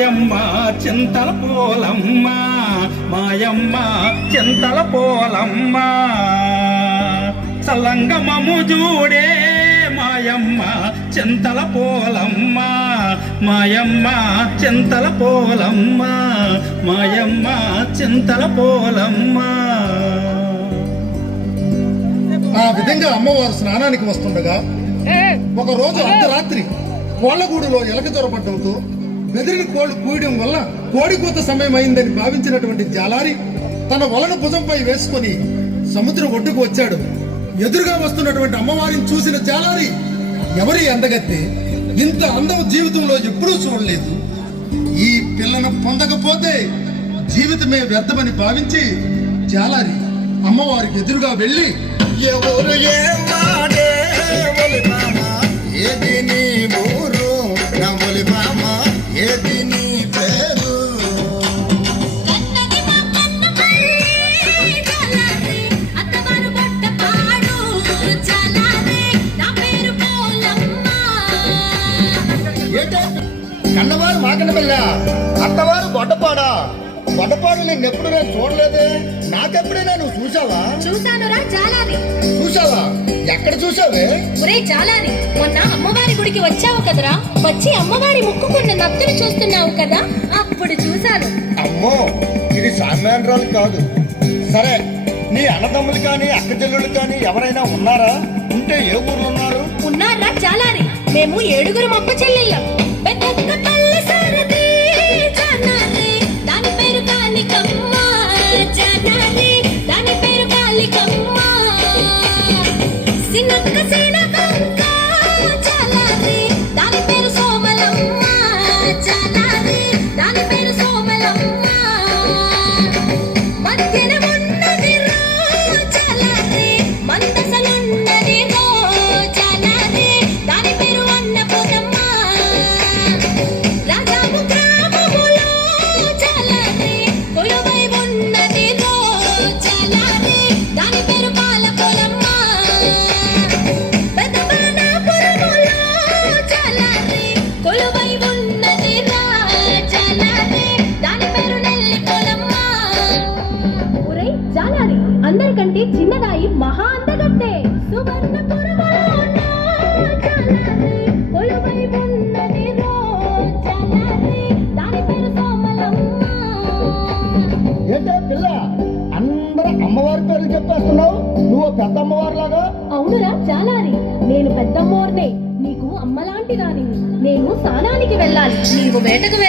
మాయమ్మ చింతల పోలమ్మ, మాయమ్మ చింతల పోలమ్మ, సలంగమము జూడే మాయమ్మ చింతల పోలమ్మ, మాయమ్మ చింతల పోలమ్మ, మాయమ్మ చింతల పోలమ్మ. ఆ విధంగా అమ్మవారు స్నానానికి వస్తుండగా ఒక రోజు అర్ధరాత్రి కోళ్లగూడులో ఎలక చొరబడ్డంతో బెదిరిని కోళ్లు కూయడం వల్ల కోడికూత సమయం అయిందని భావించినటువంటి జాలారి తన వలను భుజంపై వేసుకొని సముద్రం ఒడ్డుకు వచ్చాడు. ఎదురుగా వస్తున్నటువంటి అమ్మవారిని చూసిన జాలారి, ఎవరి అందగత్తే, ఇంత అందం జీవితంలో ఎప్పుడూ చూడలేదు, ఈ పిల్లను పొందకపోతే జీవితమే వ్యర్థమని భావించి జాలారి అమ్మవారికి ఎదురుగా వెళ్ళి, ఎవరు ఏమాడే ఒలిపామ, ఏది నీ ఊరు నా ఒలిపామ, ఏది నీ పేరు? కన్నవారు మాకన పిల్ల, అత్తవారు గొడ్డపాడా. గొడ్డపాడు నిన్నెప్పుడు నేను చూడలేదే, నాకెప్పుడైనా నువ్వు చూసావా? చూసానురా జాలారి. చూసావా? ఎక్కడ చూసావే? ఒరే జాలారి, మొన్న అమ్మవారి గుడికి వచ్చావు కదరా, వచ్చి అమ్మవారి ముక్కుకున్న నత్తుని చూస్తున్నావు కదా, అప్పుడు చూశాను. అమ్మో, ఇది సామాన్యురాలు కాదు. సరే, నీ అన్నదమ్ములు కానీ అక్క చెల్లెళ్ళు కానీ ఎవరైనా ఉన్నారా? ఉంటే ఏ ఊర్లో ఉన్నారు? ఉన్నారా జాలారి, మేము 7 అప్ప చెల్లెళ్ళం. పెద్దక్క తల్లి సారథి జానారి, దాని పేరు కాళికమ్మ. జానారి, దాని పేరు కాళికమ్మ. సినక్క సినకంక జాలారి, దాని పేరు సోమలమ్మ. జాలారి, దాని పేరు సోమలమ్మ. మధ్యన ఉన్నది రో జాలారి, మందసలున్నది రో జాలారి, దాని పేరు అన్నపూర్ణమ్మ. రాజాము గ్రామములో జాలారి, కొలువై ఉన్నది రో జాలారి, దాని పేరు పాలకొలమ్మ. పెదబాణాపురములో జాలారి, కొలువై ఉన్నది రా జాలారి, దాని పేరు నెల్లికొలమ్మ. ఒరేయ్ జాలారి, అందరికంటే చిన్నదాయి మహా అందగత్తే. సువర్ణపురములో జాలారి, కొలువై ఉన్నది రో జాలారి, దాని పేరు సోమలమ్మ. ఏంటే పిల్ల, అందరూ అమ్మవారి పేర్లు చెప్పేస్తున్నావు, నువ్వు పెద్ద అమ్మవారి లాగా. అవునురా జాలారి, నేను పెద్దమ్మోర్నే, నీకు అమ్మలాంటి దానిని. నేను స్నానానికి వెళ్ళాలి, నీవు వేటకు వెళ్ళాలి.